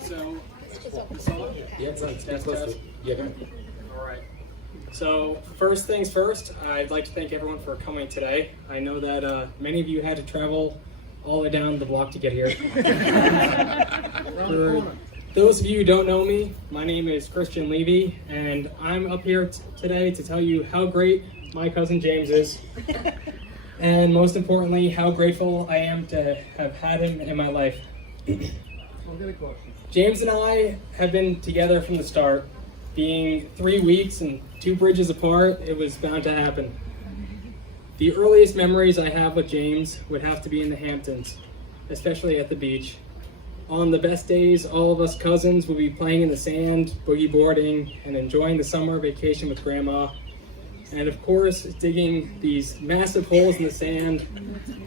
So, this on? Yeah, it's on. Test. Yeah, go ahead. All right. So, first things first, I'd like to thank everyone for coming today. I know that many of you had to travel all the way down the block to get here. For those of you who don't know me, my name is Christian Levy, and I'm up here today to tell you how great my cousin James is, and most importantly, how grateful I am to have had him in my life. James and I have been together from the start. Being 3 weeks and 2 bridges apart, it was bound to happen. The earliest memories I have with James would have to be in the Hamptons, especially at the beach. On the best days, all of us cousins would be playing in the sand, boogie boarding, and enjoying the summer vacation with Grandma. And of course, digging these massive holes in the sand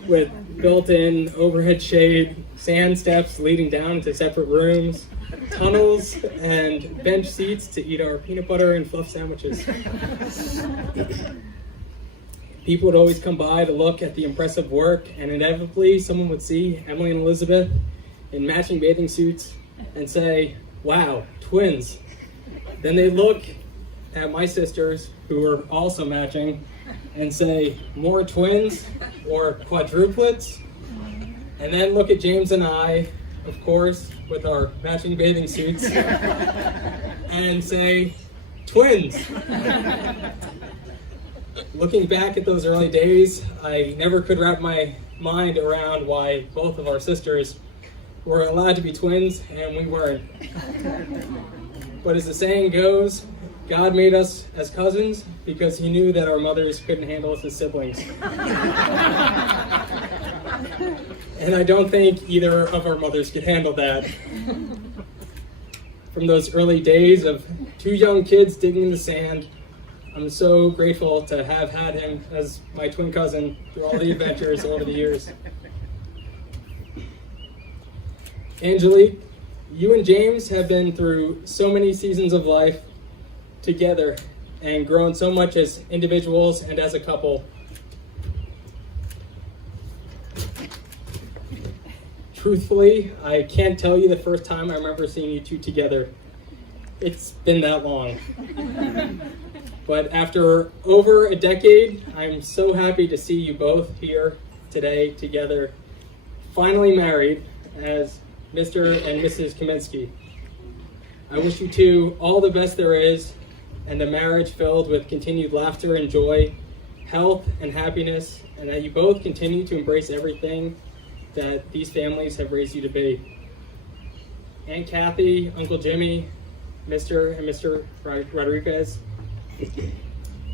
with built-in overhead shade, sand steps leading down into separate rooms, tunnels, and bench seats to eat our peanut butter and fluff sandwiches. People would always come by to look at the impressive work, and inevitably someone would see Emily and Elizabeth in matching bathing suits and say, "Wow, twins." Then they'd look at my sisters, who were also matching, and say, "More twins or quadruplets?" And then look at James and I, of course, with our matching bathing suits, and say, "Twins." Looking back at those early days, I never could wrap my mind around why both of our sisters were allowed to be twins and we weren't. But as the saying goes, God made us as cousins because he knew that our mothers couldn't handle us as siblings. And I don't think either of our mothers could handle that. From those early days of 2 young kids digging in the sand, I'm so grateful to have had him as my twin cousin through all the adventures over the years. Angelique, you and James have been through so many seasons of life together and grown so much as individuals and as a couple. Truthfully, I can't tell you the first time I remember seeing you two together. It's been that long. But after over a decade, I'm so happy to see you both here today together, finally married as Mr. and Mrs. Kaminsky. I wish you two all the best there is, and a marriage filled with continued laughter and joy, health and happiness, and that you both continue to embrace everything that these families have raised you to be. Aunt Kathy, Uncle Jimmy, Mr. and Mr. Rodriguez,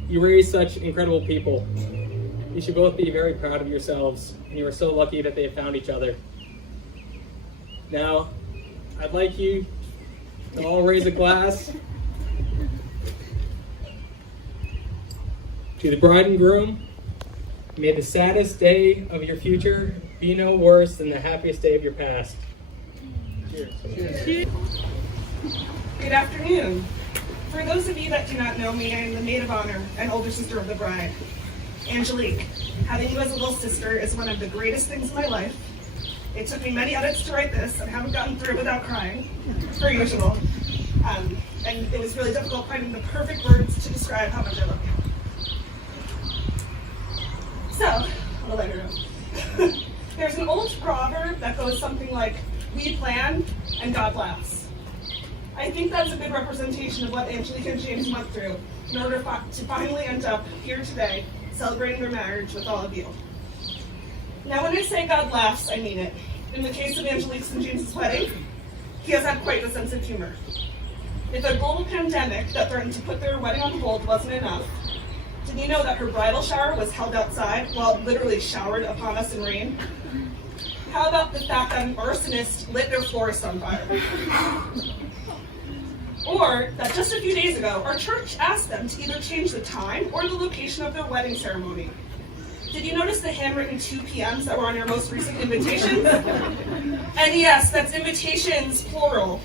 you raised such incredible people. You should both be very proud of yourselves, and you are so lucky that they have found each other. Now, I'd like you to all raise a glass to the bride and groom. May the saddest day of your future be no worse than the happiest day of your past. Cheers. Cheers. Good afternoon. For those of you that do not know me, I am the maid of honor and older sister of the bride, Angelique. Having you as a little sister is one of the greatest things in my life. It took me many edits to write this, and I haven't gotten through it without crying, per usual. And it was really difficult finding the perfect words to describe how much I love you. So, on a lighter note, there's an old proverb that goes something like, "We plan and God laughs." I think that's a good representation of what Angelique and James went through in order to finally end up here today, celebrating their marriage with all of you. Now, when I say God laughs, I mean it. In the case of Angelique's and James's wedding, he has had quite a sense of humor. If a global pandemic that threatened to put their wedding on hold wasn't enough, did you know that her bridal shower was held outside while it literally showered upon us in rain? How about the fact that an arsonist lit their florist on fire? Or that just a few days ago, our church asked them to either change the time or the location of their wedding ceremony. Did you notice the handwritten 2 p.m.s that were on your most recent invitations? And yes, that's invitations plural,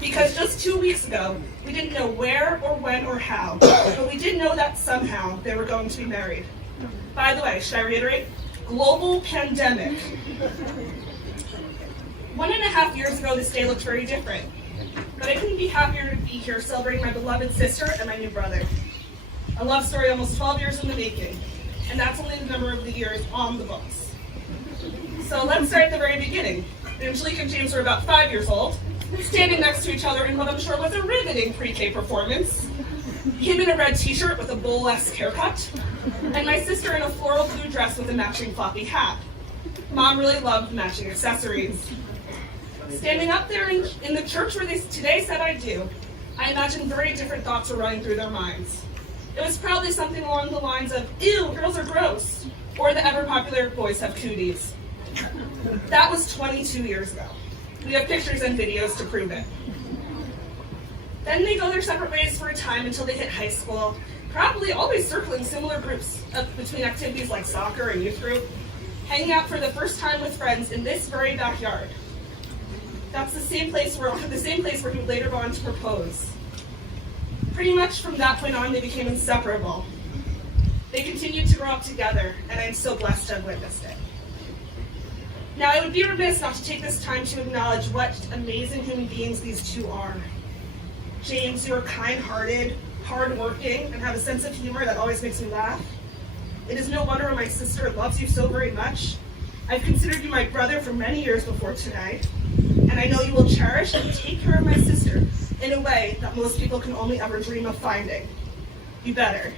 because just 2 weeks ago, we didn't know where or when or how, but we did know that somehow they were going to be married. By the way, should I reiterate? Global pandemic. 1.5 years ago, this day looked very different. But I couldn't be happier to be here celebrating my beloved sister and my new brother. A love story almost 12 years in the making, and that's only the number of the years on the books. So let's start at the very beginning. Angelique and James were about 5 years old, standing next to each other in what I'm sure was a riveting pre-K performance. Him in a red t-shirt with a bowl-esque haircut, and my sister in a floral blue dress with a matching floppy hat. Mom really loved matching accessories. Standing up there in the church where they today said I do, I imagine very different thoughts were running through their minds. It was probably something along the lines of, ew, girls are gross, or the ever-popular boys have cooties. That was 22 years ago. We have pictures and videos to prove it. Then they go their separate ways for a time until they hit high school, probably always circling similar groups between activities like soccer and youth group, hanging out for the first time with friends in this very backyard. That's the same place where he would later go on to propose. Pretty much from that point on, they became inseparable. They continued to grow up together, and I'm so blessed to have witnessed it. Now, I would be remiss not to take this time to acknowledge what amazing human beings these two are. James, you are kind-hearted, hard-working, and have a sense of humor that always makes me laugh. It is no wonder my sister loves you so very much. I've considered you my brother for many years before today, and I know you will cherish and take care of my sister in a way that most people can only ever dream of finding. You better.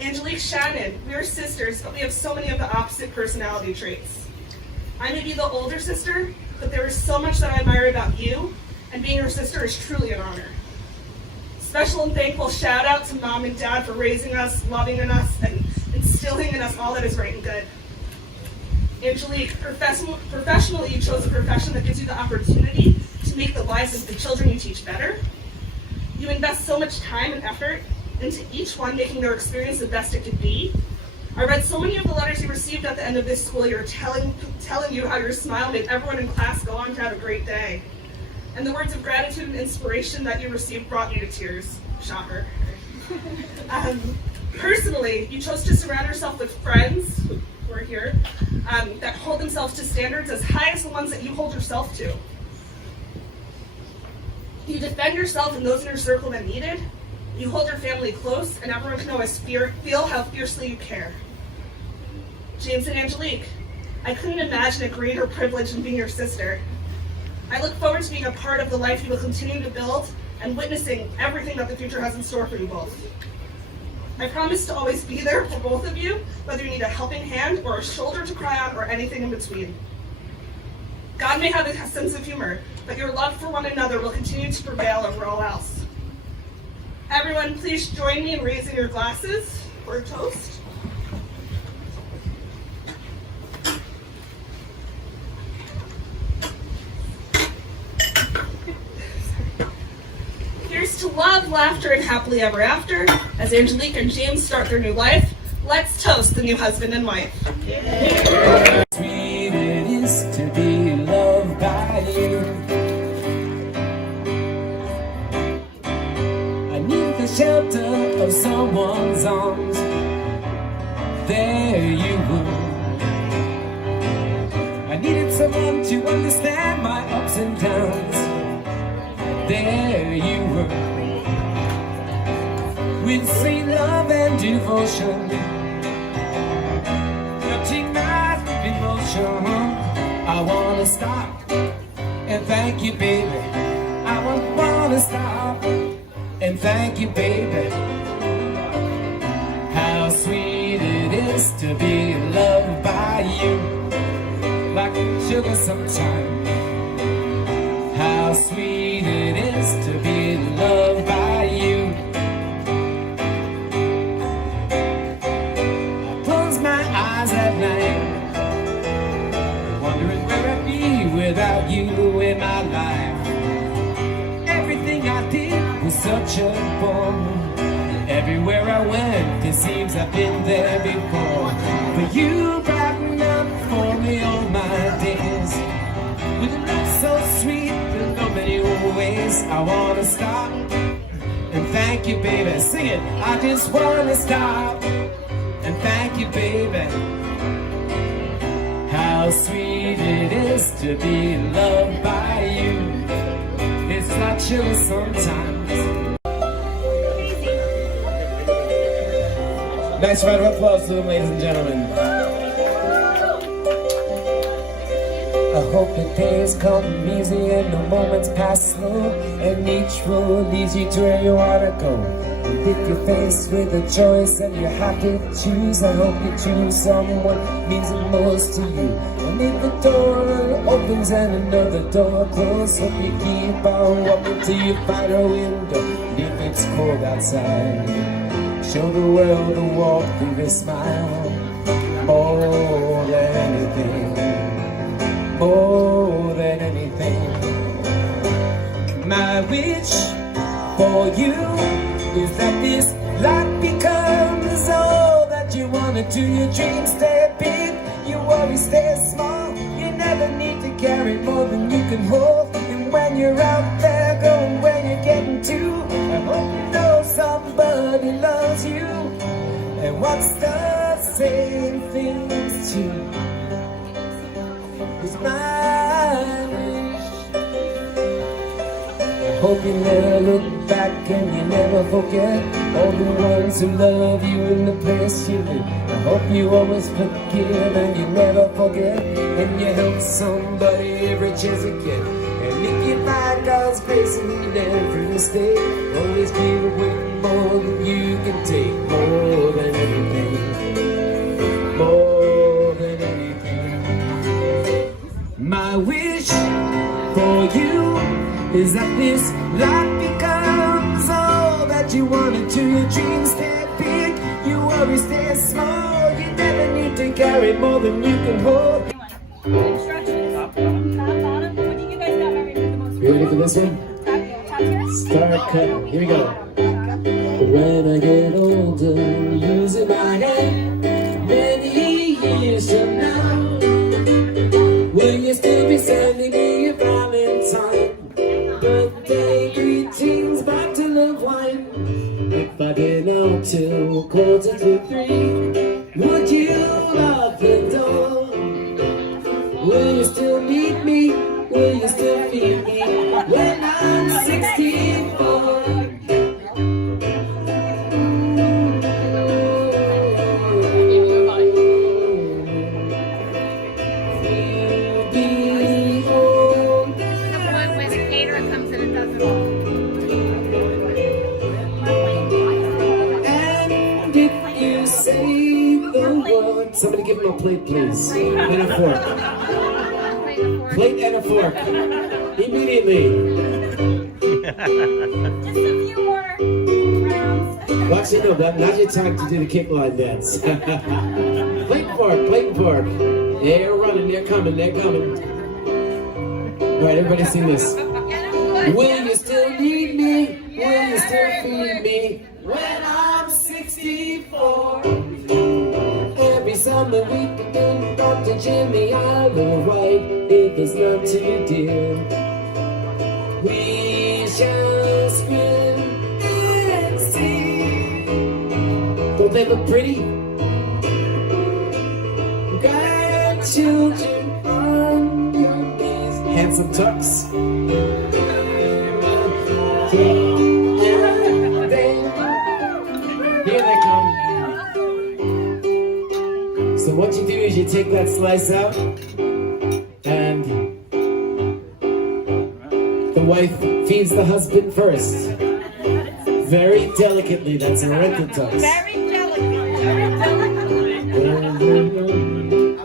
Angelique, Shannon, we are sisters, but we have so many of the opposite personality traits. I may be the older sister, but there is so much that I admire about you, and being your sister is truly an honor. Special and thankful shout out to Mom and Dad for raising us, loving in us, and instilling in us all that is right and good. Angelique, professionally you chose a profession that gives you the opportunity to make the lives of the children you teach better. You invest so much time and effort into each one, making their experience the best it could be. I read so many of the letters you received at the end of this school year telling you how your smile made everyone in class go on to have a great day. And the words of gratitude and inspiration that you received brought you to tears. Shocker. Personally, you chose to surround yourself with friends, who are here, that hold themselves to standards as high as the ones that you hold yourself to. You defend yourself and those in your circle that need it. You hold your family close, and everyone can always feel how fiercely you care. James and Angelique, I couldn't imagine a greater privilege than being your sister. I look forward to being a part of the life you will continue to build and witnessing everything that the future has in store for you both. I promise to always be there for both of you, whether you need a helping hand or a shoulder to cry on or anything in between. God may have a sense of humor, but your love for one another will continue to prevail over all else. Everyone, please join me in raising your glasses for a toast. Here's to love, laughter, and happily ever after. As Angelique and James start their new life, let's toast the new husband and wife. Yeah. Sweet it is to be loved by you. I need the shelter of someone's arms. There you were. I needed someone to understand my ups and downs. There you were. With sweet love and devotion, touching my emotion. I wanna stop and thank you, baby. I wanna stop and thank you, baby. How sweet it is to be loved by you, like sugar sometimes. How sweet it is to be loved by you. I close my eyes at night, wondering where I'd be without you in my life. Everything I did was such a bore. Everywhere I went, it seems I've been there before. But you brighten up for me all my days, with a look so sweet in so many ways. I wanna stop and thank you, baby. Sing it. I just wanna stop and thank you, baby. how sweet it is to be loved by you. It's not true sometimes. Nice round of applause to them, ladies and gentlemen. I hope the days come easy and the moments pass slow, and each road leads you to where you wanna go. And if you're faced with a choice and you have to choose, I hope you choose someone who means the most to you. And if the door opens and another door closes, hope you keep on walking till you find a window. And if it's cold outside, show the world the warmth through a smile. More than anything, more than anything, my wish for you is that this life becomes all that you wanna do. Your dreams stay big, your worries stay small. You never need to carry more than you can hold. And when you're out there going where you're getting to, I hope you know somebody loves you and wants the same things too. It's my wish. I hope you never look back and you never forget all the ones who love you in the place you live. I hope you always forgive and you never forget, and you help somebody every chance you get. And if you find God's grace in every mistake, always give away more than you can take. More than anything, more than anything. My wish for you is that this life becomes all that you wanna do. Your dreams stay big, your worries stay small. You never need to carry more than you can hold. Instructions. Top, bottom. When you guys got married, who's the most You ready for this one? top tier? Start cut. Here we go. When I get older, losing my head, many years from now, will you still be sending me a Valentine? Birthday greetings, bottle of wine. If I didn't know till quarter to 3, would you lock the door? Will you still need me? Will you still feed me when I'm 64? When the caterer comes in and does it all. And if you say the word, somebody give him a plate, please, and a fork. Plate and a fork, immediately. Just a few more rounds. Well, actually, no, now's your time to do the kick line dance. Plate and fork, plate and fork. They're running, they're coming, they're coming. All right, everybody sing this. Will you still need me? Will you still feed me when I'm 64? Every summer we can do Dr. Jimmy Island White. If there's none too dear, we shall scream and sing. Don't they look pretty? Grandchildren on your knees, handsome tucks. Here they come. So what you do is you take that slice out, and the wife feeds the husband first. Very delicately, that's a rental Very delicate.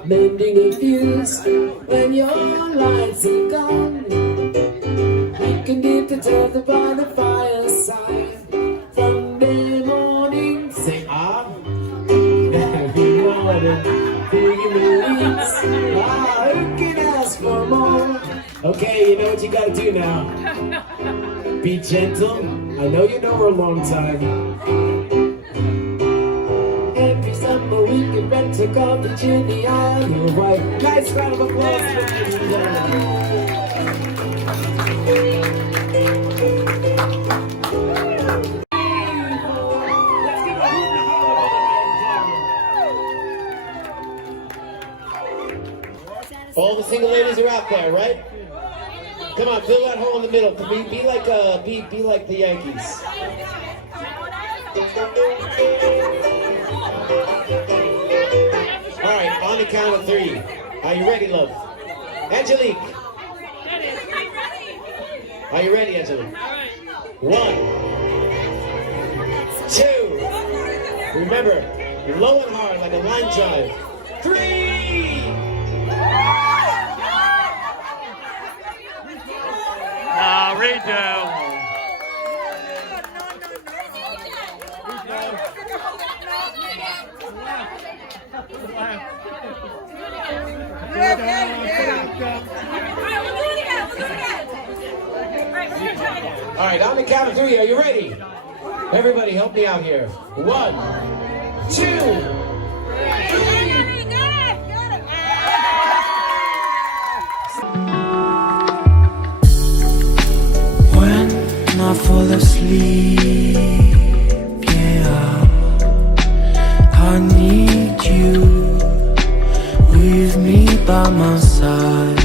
Mending a fuse when your lights are gone. You can dip the tether by the fireside. Sunday morning, say ah. Every morning, digging the leaves. Ah, who can ask for more? Okay, you know what you gotta do now. Be gentle. I know you know her a long time. Every summer we can rent a cottage in the Isle of Wight. Nice round of applause, ladies and gentlemen. Come on, fill that hole in the middle. Be like the Yankees. All right, on the count of 3. Are you ready, love? Angelique. Are you ready, Angelique? 1, 2. Remember, low and hard like a line drive. 3. Redo. All right, on the count of 3, are you ready? Everybody help me out here. 1, 2, 3. When I fall asleep, yeah, I need you with me by my side.